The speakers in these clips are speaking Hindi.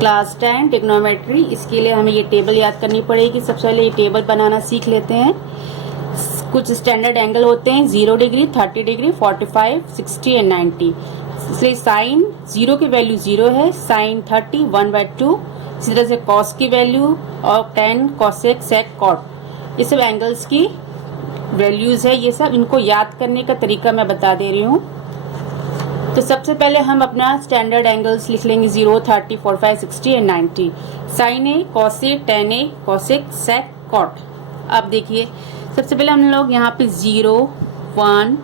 Class 10 trigonometry. इसके लिए हमें ये टेबल याद करनी पड़ेगी। सबसे पहले ये टेबल बनाना सीख लेते हैं। कुछ स्टैंडर्ड एंगल होते हैं 0 डिग्री, 30 डिग्री, 45, 60 एंड 90। इसलिए साइन 0 की वैल्यू 0 है, साइन 30 1/2। इसी तरह से कॉस की वैल्यू और tan, कोसेक, सेक, कॉट, ये सब एंगल्स की वैल्यूज है। ये सब इनको याद करने का तरीका मैं बता दे रही हूँ। तो सबसे पहले हम अपना स्टैंडर्ड एंगल्स लिख लेंगे 0, 30, 45, 60 and 90। Sine A, cos A, tan A, cosec, sec, cot. अब देखिए सबसे पहले हम लोग यहाँ पे 0, 1,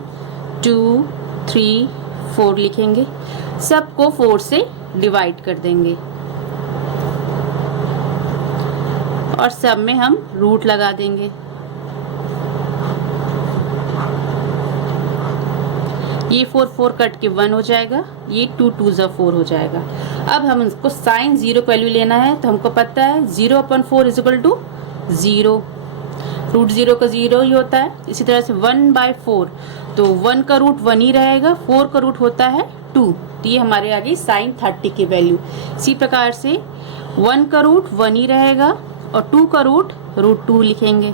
2, 3, 4 लिखेंगे। सबको 4 से डिवाइड कर देंगे और सब में हम रूट लगा देंगे। ये 4 कट के 1 हो जाएगा, ये 2 2 4 हो जाएगा। अब हम इसको साइन 0 का वैल्यू लेना है, तो हमको पता है 0/4 इज इक्वल टू 0। रूट 0 का 0 ही होता है। इसी तरह से 1/4, तो 1 का रूट 1 ही रहेगा, 4 का रूट होता है 2। तो ये हमारे आ गई साइन 30 की वैल्यू। इसी प्रकार से 1 का रूट 1 ही रहेगा और 2 का रूट √2 लिखेंगे।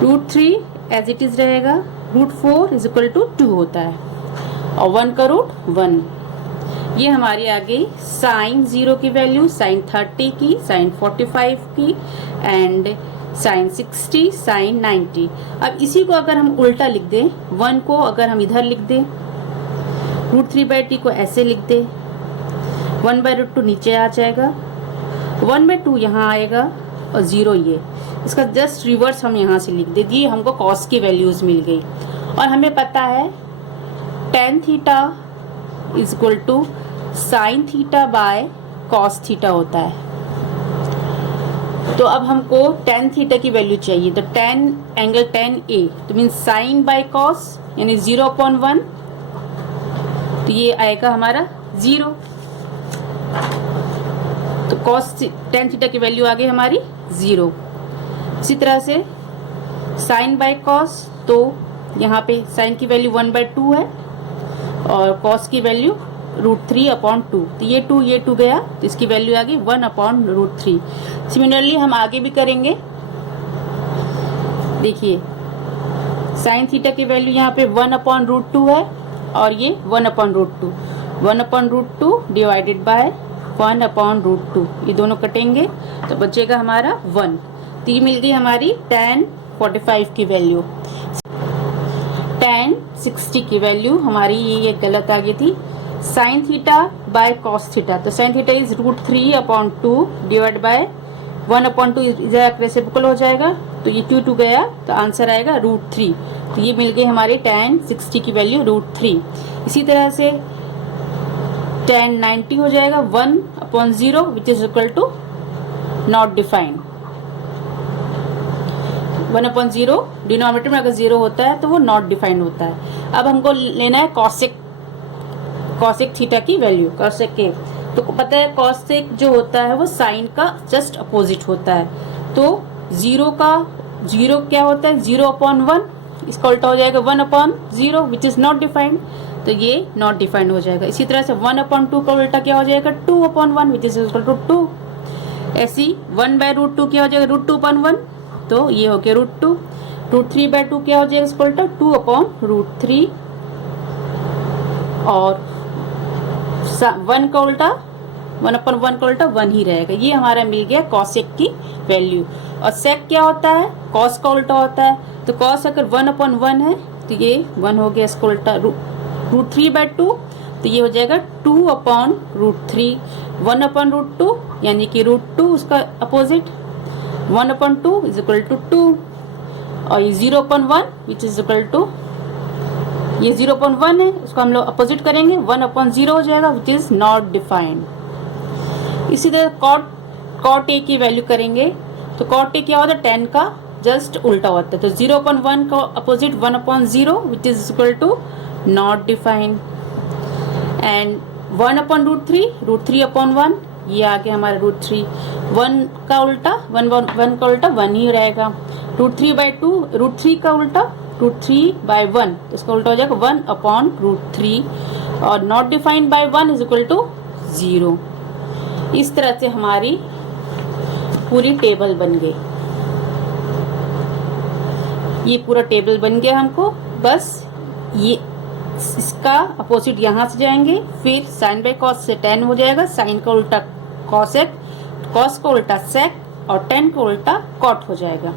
√3 एज इट इज रहेगा, √4 इज इक्वल टू 2 होता है और 1 का रूट 1। ये हमारी आ गई साइन 0 की वैल्यू, साइन 30 की, साइन 45 की एंड साइन 60, साइन 90। अब इसी को अगर हम उल्टा लिख दें, 1 को अगर हम इधर लिख दें, √3/t को ऐसे लिख दें, 1/√2 नीचे आ जाएगा, 1/2 यहाँ आएगा और 0 ये। इसका जस्ट रिवर्स हम यहाँ से लिख दे दिए, हमको कॉस की वैल्यूज मिल गई। और हमें पता है tan theta is equal to sine theta by cos theta होता है। तो अब हमको tan थीटा की वैल्यू चाहिए, तो tan एंगल tan A, तो मीन साइन बाय कॉस यानी 0/1, तो ये आएगा हमारा 0। तो कॉस tan थीटा की वैल्यू आ गई हमारी 0। इसी तरह से साइन बाय कॉस, तो यहाँ पे साइन की वैल्यू 1/2 है और कॉस की वैल्यू √3/2। तो ये 2 गया, तो इसकी वैल्यू आ गई 1/√3। सिमिलरली हम आगे भी करेंगे। देखिए साइन थीटा की वैल्यू यहाँ पे 1/√2 है और ये 1/√2। 1/√2 डिवाइडेड बाय 1/√2, ये दोनों कटेंगे तो बचेगा हमारा 1। तो ये मिल गई हमारी tan 45 की वैल्यू। tan 60 की वैल्यू हमारी ये गलत आ गई थी, sine theta by cos theta. तो sine theta is √3/2 divide by 1/2 इधर रेसिप्रोकल हो जाएगा, तो ये 2 गया, तो आंसर आएगा √3। तो ये मिल गई हमारी tan 60 की वैल्यू √3। इसी तरह से tan 90 हो जाएगा 1/0 which is equal to not defined. 1/0 denominator में अगर 0 होता है तो वो नॉट डिफाइंड होता है। अब हमको लेना है कॉसेक थीटा की वैल्यू, कॉसेक के। तो पता है कॉसेक जो होता है वो साइन का जस्ट अपोजिट होता है। तो 0 क्या होता है, 0/1, इसका उल्टा हो जाएगा 1/0 विच इज नॉट डिफाइंड, तो ये नॉट डिफाइंड हो जाएगा। इसी तरह से 1/2 का उल्टा क्या हो जाएगा, 2/1 विच इज इक्वल टू 2। ऐसी 1/√2 क्या हो जाएगा, √2/1, तो ये हो गया √2। √3/2 क्या हो जाएगा इसका उल्टा, 2/√3 और 1 का उल्टा 1/1 का उल्टा 1 ही रहेगा। ये हमारा मिल गया कॉसेक की वैल्यू। और सेक क्या होता है, कॉस का उल्टा होता है। तो कॉस अगर 1/1 है तो ये 1 हो गया, इसका उल्टा √3/2, तो ये हो जाएगा 2/√3। 1/√2 यानी कि √2 उसका अपोजिट, 1/2 इज इक्वल टू 2 और ये 0/1 विच इज इक्वल टू, ये 0/1 है, उसको हम लोग अपोजिट करेंगे, 1/0 हो जाएगा विच इज नॉट डिफाइंड। इसी तरह कॉट ए की वैल्यू करेंगे, तो कॉट ए क्या होता है, tan का जस्ट उल्टा होता है। तो 0/1 का opposite 1/0 which is equal to not defined. And 1/√3, √3/1, ये आ गया हमारा √3। 1 का उल्टा 1 का उल्टा 1 ही रहेगा। √3/2, √3 का उल्टा √3/1, तो इसका उल्टा हो जाएगा 1/√3 और not defined by 1 is equal to 0। इस तरह से हमारी पूरी टेबल बन गई। ये पूरा टेबल बन गया हमको। बस ये इसका अपोजिट यहाँ से जाएंगे, फिर साइन बाय कॉस से टेन हो जाएगा, साइन का उल्टा कॉसेक, कॉस का उल्टा सेक और टेन का उल्टा कॉट हो जाएगा।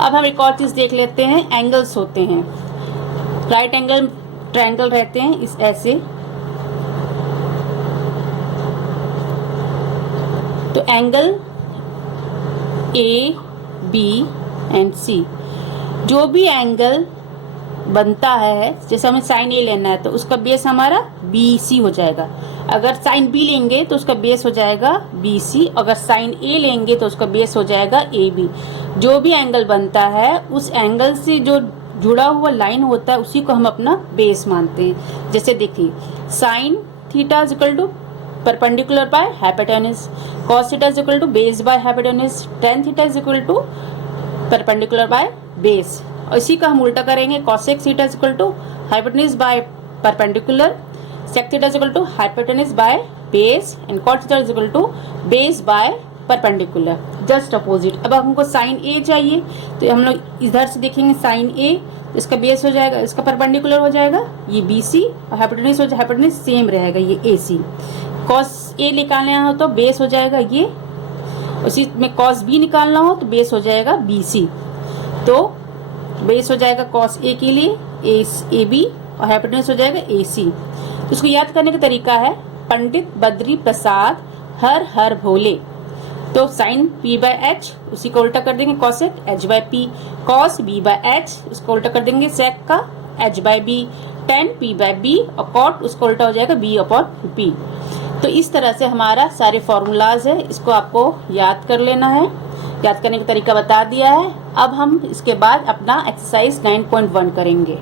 अब हम एक और चीज देख लेते हैं, एंगल्स होते हैं। राइट एंगल ट्रायंगल रहते हैं इस ऐसे, तो एंगल ए बी एंड सी, जो भी एंगल बनता है, जैसे हमें साइन ए लेना है तो उसका बेस हमारा बी सी हो जाएगा। अगर साइन बी लेंगे तो उसका बेस हो जाएगा बी सी, अगर साइन ए लेंगे तो उसका बेस हो जाएगा ए बी। जो भी एंगल बनता है उस एंगल से जो जुड़ा हुआ लाइन होता है उसी को हम अपना बेस मानते हैं। जैसे देखिए, sine theta is equal to perpendicular by hypotenuse, cos theta is equal to base by hypotenuse, tan theta is equal to perpendicular by base. और इसी का हम उल्टा करेंगे, cosec theta is equal to hypotenuse by perpendicular, sec theta is equal to hypotenuse by base and cot theta is equal to base by perpendicular, just opposite. अब हमको साइन ए चाहिए तो हम लोग इधर से देखेंगे साइन ए, इसका बेस हो जाएगा, इसका परपेंडिकुलर हो जाएगा ये बी सी, और हाइपोटेन्यूज हो जाएगा, हाइपोटेन्यूज सेम रहेगा ये ए सी। कॉस ए निकालना हो तो बेस हो जाएगा ये, उसी में कॉस बी निकालना हो तो बेस हो जाएगा बी सी। तो बेस हो जाएगा कॉस ए के लिए ए बी और हाइपोटेन्यूज हो जाएगा ए सी। इसको याद करने का तरीका है, पंडित बद्री प्रसाद हर हर भोले। तो साइन पी बाय एच उसी को उल्टा कर देंगे cosec H by P, cos B by H उसको उल्टा कर देंगे सेक का H by B, tan P by B और कॉट उसको उल्टा हो जाएगा बी अपॉन पी। तो इस तरह से हमारा सारे फॉर्मूलाज है, इसको आपको याद कर लेना है। याद करने का तरीका बता दिया है। अब हम इसके बाद अपना एक्सरसाइज 9.1 करेंगे।